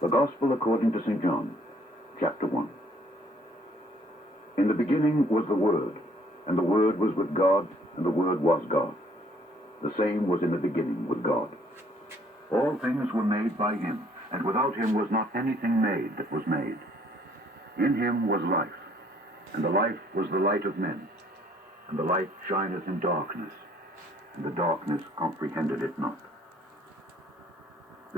The Gospel according to St. John, chapter 1. In the beginning was the Word, and the Word was with God, and the Word was God. The same was in the beginning with God. All things were made by him, and without him was not anything made that was made. In him was life, and the life was the light of men. And the light shineth in darkness, and the darkness comprehended it not.